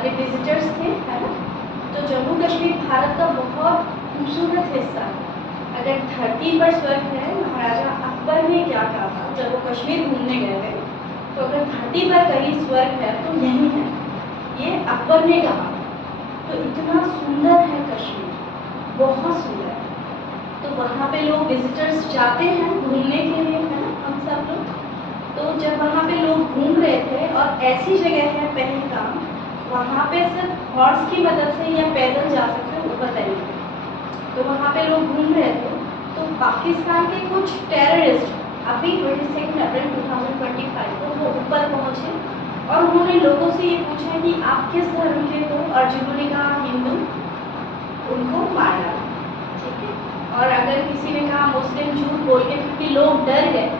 हमारे विजिटर्स थे, है ना। तो जम्मू कश्मीर भारत का बहुत खूबसूरत हिस्सा है। अगर धरती पर स्वर्ग है, महाराजा अकबर ने क्या कहा था जब वो कश्मीर घूमने गए थे, तो अगर धरती पर कहीं स्वर्ग है तो यही है, ये अकबर ने कहा। तो इतना सुंदर है कश्मीर, बहुत सुंदर है। तो वहाँ पे लोग विजिटर्स जाते हैं घूमने के लिए, है ना, हम सब लोग। तो जब वहाँ पे लोग घूम रहे थे और ऐसी जगह है पहलगाम, वहाँ पे सिर्फ हॉर्स की मदद से या पैदल जा सकते हो ऊपर तरीके पे। तो वहाँ पे लोग घूम रहे थे, तो पाकिस्तान के कुछ टेररिस्ट अभी 22 अप्रैल 2025 को वो ऊपर पहुँचे और उन्होंने लोगों से ये पूछा कि आप किस धर्म के हो, और जिन्होंने कहा हिंदू, उनको मार डाला, ठीक है। और अगर किसी ने कहा मुस्लिम, झूठ बोल के, क्योंकि लोग डर गए,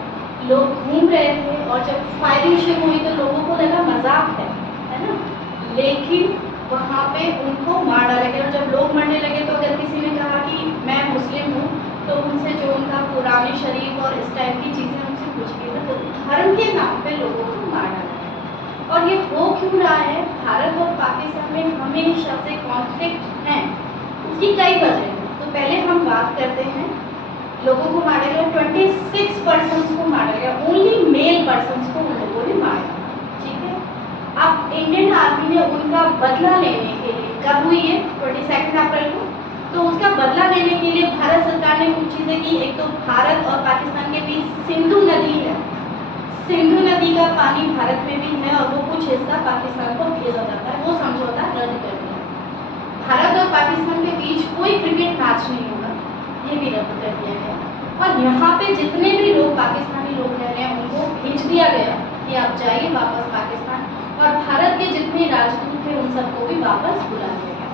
लोग घूम रहे थे और जब फायरिंग शुरू हुई तो लोगों को लगा मजाक है ना, लेकिन वहाँ पे उनको मार डाला गया। और जब लोग मरने लगे तो अगर किसी ने कहा कि मैं मुस्लिम हूँ, तो उनसे जो उनका कुरान शरीफ और इस टाइप की चीज़ें उनसे पूछ गई, तो धर्म के नाम पे लोगों को मार डाला गया। और ये हो क्यों रहा है? भारत और पाकिस्तान में हमेशा से कॉन्फ्लिक्ट है, उसकी कई वजह हैं। तो पहले हम बात करते हैं, लोगों को मारा गया 26 पर्सन्स को मारा गया, ओनली मेल पर्सन्स को उन लोगों ने मारा, ठीक है। अब इंडियन आर्मी ने उनका बदला लेने के लिए, कब हुई है? 22 अप्रैल को। तो उसका बदला लेने के लिए भारत सरकार ने कुछ चीज़ें की। एक तो भारत और पाकिस्तान के बीच सिंधु नदी है, सिंधु नदी का पानी भारत में भी है और वो कुछ हिस्सा पाकिस्तान को भेजा जाता है, वो समझौता रद्द कर दिया। भारत और पाकिस्तान के बीच कोई क्रिकेट मैच नहीं होगा, ये भी रद्द कर दिया गया। और यहाँ पे जितने भी लोग पाकिस्तानी लोग रह रहे हैं उनको भेज दिया गया कि आप जाइए वापस पाकिस्तान, और भारत के जितने राजदूत थे उन सबको भी वापस बुला लिया गया।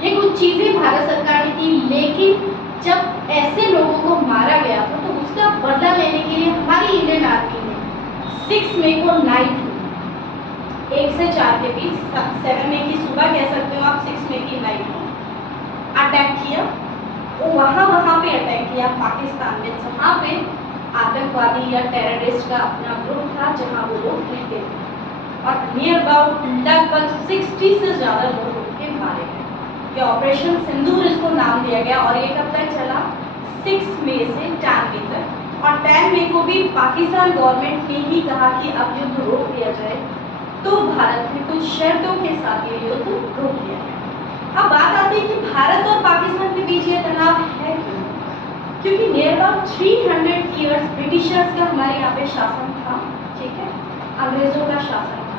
ये कुछ चीज़ें भारत सरकार ने की, लेकिन जब ऐसे लोगों को मारा गया था तो उसका बदला लेने के लिए हमारी इंडियन आर्मी ने 6 मई को नाइट 1 से 4 के बीच, 7 मई की सुबह कह सकते हो आप, 6 मई की नाइट को अटैक किया। वो वहाँ पे अटैक किया पाकिस्तान में, जहाँ पे आतंकवादी या टेररिस्ट का अपना ग्रुप था, जहाँ वो लोग रहते थे, और नियर अबाउट लगभग 60 से ज़्यादा लोग उनके मारे गए। ये ऑपरेशन सिंदूर इसको नाम दिया गया, और ये कब तक चला? 6 मई से 10 मई तक। और 10 मई को भी पाकिस्तान गवर्नमेंट ने ही कहा कि अब युद्ध रोक दिया जाए, तो भारत ने कुछ शर्तों के साथ ये युद्ध रोक दिया गया। अब बात आती है कि भारत और पाकिस्तान के बीच ये तनाव है क्यों? क्योंकि नियर अबाउट 300 ईयर्स ब्रिटिशर्स का हमारे यहाँ पे शासन था, ठीक है, अंग्रेजों का शासन था।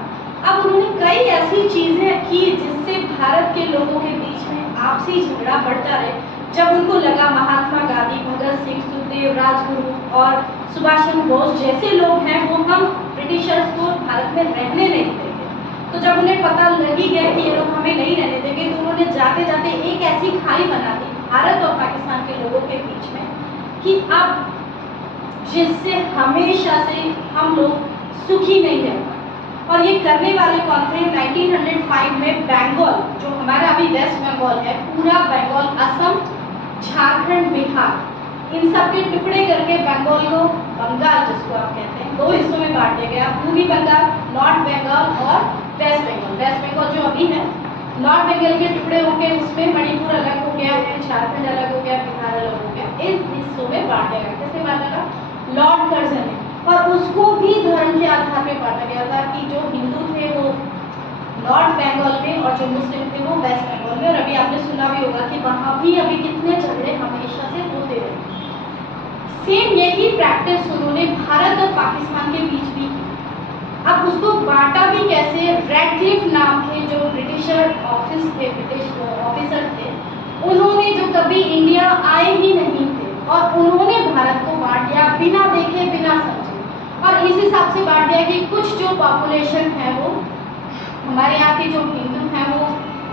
अब उन्होंने कई ऐसी चीज़ें की जिससे भारत के लोगों के बीच में आपसी झगड़ा बढ़ता रहे। जब उनको लगा महात्मा गांधी, भगत सिंह, सुखदेव, राजगुरु और सुभाष चंद्र बोस जैसे लोग हैं वो हम ब्रिटिशर्स को भारत में रहने नहीं देंगे, तो जब उन्हें पता लगी गया कि ये लोग हमें नहीं रहने देंगे, तो उन्होंने जाते जाते एक ऐसी खाई बना दी भारत और पाकिस्तान के लोगों के बीच में कि अब जिससे हमेशा से हम लोग सुखी नहीं रह पाए। और ये करने वाले कौन थे? 1905 में बंगाल, जो हमारा अभी वेस्ट बंगाल है, पूरा बंगाल, असम, झारखंड, बिहार, इन सब के टुकड़े करके बंगाल को, बंगाल जिसको आप कहते हैं, 2 हिस्सों में बांट दिया गया। पूर्वी बंगाल, नॉर्थ बंगाल और वेस्ट बंगाल। वेस्ट बंगाल जो अभी है, नॉर्थ बंगाल के टुकड़े हो गए, उसमें मणिपुर अलग हो गया है, झारखंड अलग हो गया, बिहार अलग हो गया। इन हिस्सों में बांट दिया गया। कैसे बांटा गया? लॉर्ड कर्जन ने। और उसको भी धर्म के आधार पर बांटा गया था कि जो हिंदू थे वो नॉर्थ बंगाल में और जो मुस्लिम थे वो वेस्ट बंगाल में। और अभी आपने सुना भी होगा कि वहाँ भी अभी कितने झगड़े हमेशा से होते रहे। सेम यही प्रैक्टिस उन्होंने भारत और पाकिस्तान के बीच भी की। अब उसको बांटा भी कैसे? रेडक्लिफ नाम के जो ब्रिटिशर ऑफिस थे, ब्रिटिश ऑफिसर थे, उन्होंने जो कभी इंडिया आए ही नहीं थे, और उन्होंने भारत को बांट दिया बिना देखे बिना समझे। और इस हिसाब से बांट दिया कि कुछ जो पॉपुलेशन है वो हमारे यहाँ के जो हिंदू हैं वो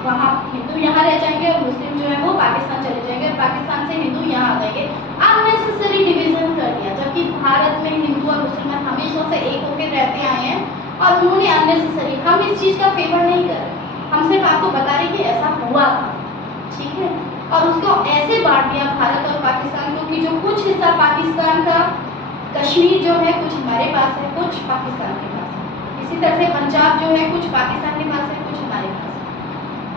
वहाँ, हिंदू यहाँ रह जाएंगे और मुस्लिम जो है वो पाकिस्तान चले जाएंगे, और पाकिस्तान से हिंदू यहाँ आ जाएंगे। अननेसेसरी डिवीजन कर दिया, जबकि भारत में हिंदू और मुसलमान हमेशा से एक होकर रहते आए हैं, और उन्होंने अननेसेसरी, हम इस चीज़ का फेवर नहीं कर रहे, हम सिर्फ आपको बता रहे कि ऐसा हुआ था, ठीक है। और उसको ऐसे बांट दिया भारत और पाकिस्तान को कि जो कुछ हिस्सा पाकिस्तान का, कश्मीर जो है कुछ हमारे पास है, कुछ पाकिस्तान के पास है। इसी तरह से पंजाब जो है कुछ पाकिस्तान के पास है, कुछ हमारे पास है।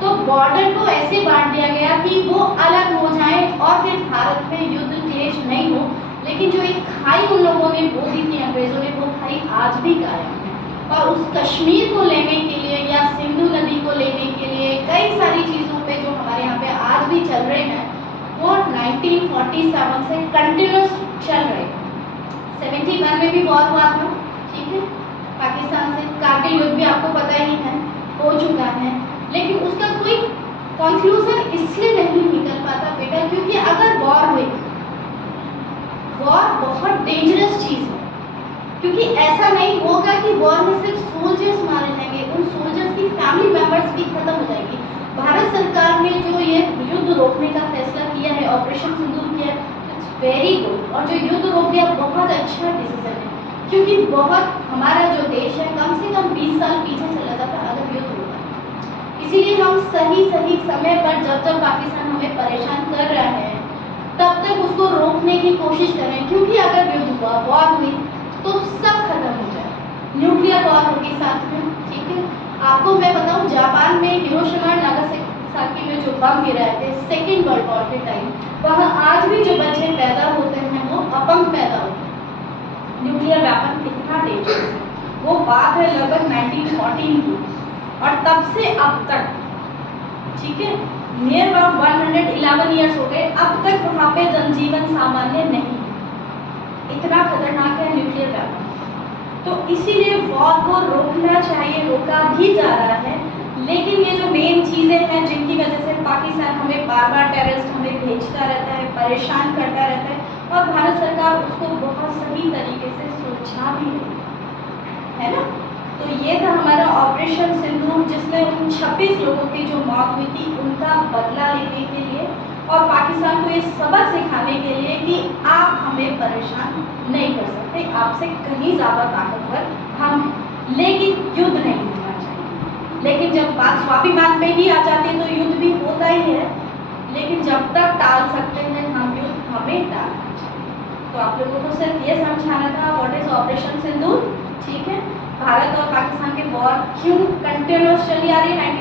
तो बॉर्डर को ऐसे बांट दिया गया कि वो अलग हो जाए और फिर भारत में युद्ध क्लेश नहीं हो। लेकिन जो एक खाई उन लोगों ने बो दी थी अंग्रेजों ने, वो खाई आज भी कायम है। और उस कश्मीर को लेने के लिए या सिंधु नदी को लेने के लिए कई सारी चीज़ों पे जो हमारे यहाँ पे आज भी चल रहे हैं, वो 1947 से कंटिन्यूस चल रहे हैं। 71 में भी वॉर हुआ था, ठीक है, पाकिस्तान से। कारगिल युद्ध भी आपको पता ही है, हो चुका है। लेकिन उसका कोई कंक्लूजन इसलिए नहीं निकल पाता बेटा, क्योंकि अगर वॉर हुई, वॉर बहुत डेंजरस चीज़ है। क्योंकि ऐसा नहीं होगा कि वॉर में सिर्फ सोल्जर्स मारे जाएंगे, उन सोल्जर्स की फैमिली मेंबर्स भी खत्म हो जाएगी। भारत सरकार ने जो ये युद्ध रोकने का फैसला किया है, ऑपरेशन सिंदूर किया है, इट्स वेरी गुड। और जो युद्ध रोक दिया, बहुत अच्छा डिसीजन है। क्योंकि बहुत हमारा जो देश है कम से कम 20 साल पीछे चला जाता अगर युद्ध होता। इसीलिए हम सही समय पर, जब तक पाकिस्तान हमें परेशान कर रहा है, तब तक उसको रोकने की कोशिश करें। क्योंकि अगर युद्ध हुआ, वॉर हुई, तो सब खत्म हो जाए, न्यूक्लियर वॉर होगी साथ में, ठीक है। आपको मैं बताऊं, जापान में हिरोशिमा और नागासाकी में जो बम गिराए थे सेकेंड वर्ल्ड वॉर के टाइम, वहाँ आज भी जो बच्चे पैदा होते हैं वो अपंग पैदा होते हैं। न्यूक्लियर वेपन कितना डेंजरस है, वो बात है लगभग 1914 की, और तब से अब तक, ठीक है, नियर अबाउट 111 ईयर्स हो गए, अब तक वहाँ पे जनजीवन सामान्य नहीं। इतना खतरनाक है न्यूक्लियर वेपन। तो इसीलिए वॉर को रोकना चाहिए, रोका भी जा रहा है। लेकिन ये जो मेन चीज़ें हैं जिनकी वजह से पाकिस्तान हमें बार बार टेररिस्ट हमें भेजता रहता है, परेशान करता रहता है, और भारत सरकार उसको बहुत सही तरीके से सुलझा भी रही है ना। तो ये था हमारा ऑपरेशन सिंदूर, जिसमें उन 26 लोगों की जो मौत हुई थी उनका बदला लेने के लिए, और पाकिस्तान को ये सबक सिखाने के लिए कि आप हमें परेशान नहीं कर सकते, आपसे कहीं ज़्यादा ताकतवर हम हैं, लेकिन युद्ध नहीं होना चाहिए। लेकिन जब बात स्वाभिमान पे ही आ जाती है तो युद्ध भी होता ही है, लेकिन जब तक टाल सकते हैं हम युद्ध, हमें टालना चाहिए। तो आप लोगों को सिर्फ ये समझाना था व्हाट इज ऑपरेशन सिंदूर, ठीक है। भारत और पाकिस्तान की वॉर क्यों कंटिन्यूस चली आ रही है